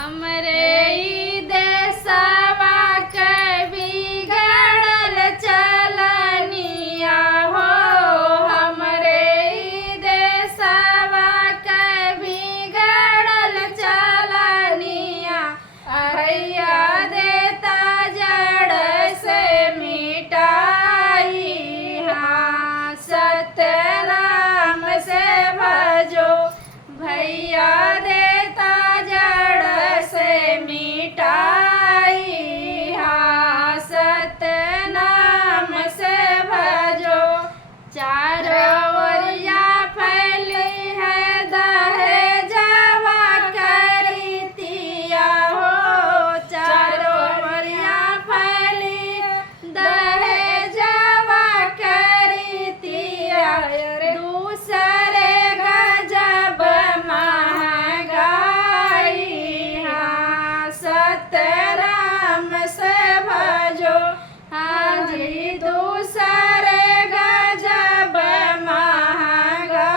हमरे ई देशवा के बिगड़ल चलनिया हो। हमरे ई देशवा के बिगड़ल चलनिया अरैया देता जड़ से मिटाई। हाँ सत्यनाम से भजो भैया देता जड़ से मिटाई। हाँ सत्यनाम से भजो चारों ओरिया फैली है दहेजवा करीतिया हो। चारों ओरिया फैली दहेजवा करीतिया दूसरे गजब महंगाई। हाँ सत्यनाम से भजो हाँ जी दूसरे गजब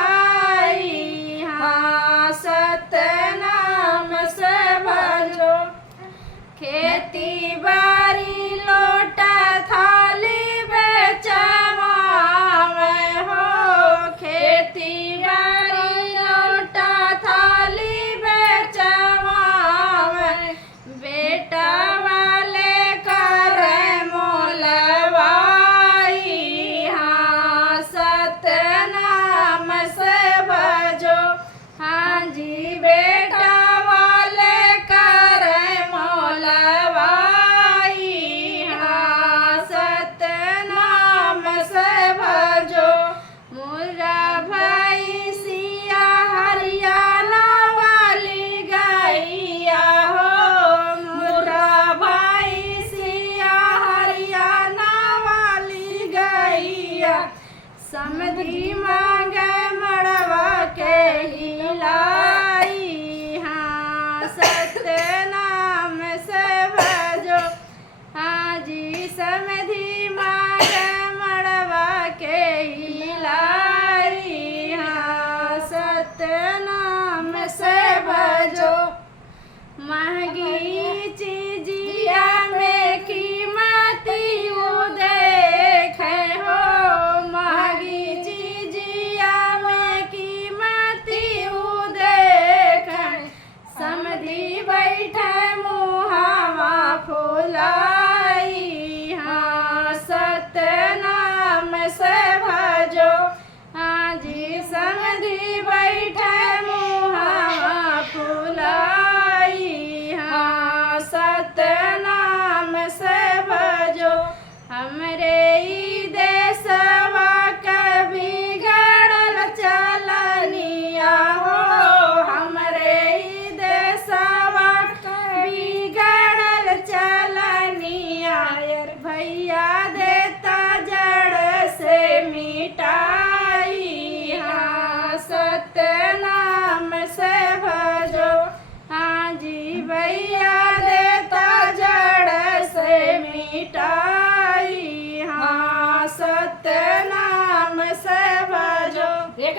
महंगाई। हाँ सत्यनाम से भजो खेती बाड़ी लोटा थाली बेचवावे हो। खेती बाड़ी लोटा थाली बेचवावे बेटा वाले कर मोलवाई। हाँ सत्यनाम से भजो हाँ जी बेटा वाले कर मोलवाई। हाँ सत्यनाम से भजो मुर्रा भाई सिया हरियाणा वाली गैया हो। मुर्रा भाई सिया हरियाणा वाली गैया समधी मांगे मड़वा के हिलाई। हाँ सत्यनाम से भजो हाँ जी समधी मांगे मड़वा के हिलाई। हाँ सत्यनाम से भजो महंगी चीजिया में कीमती देखे हो। महंगी चीजिया में कीमती देखे समधी बैठे मुहावा फुलाई। हाँ सत्यनाम से भजो हाँ जी समधी बैठे मुहावा फुलाई। हाँ सत्यनाम से भजो हमरे ई देशवा के बिगड़ल चलनिया हो। हमरे ई देशवा के बिगड़ल चलनिया यार भैया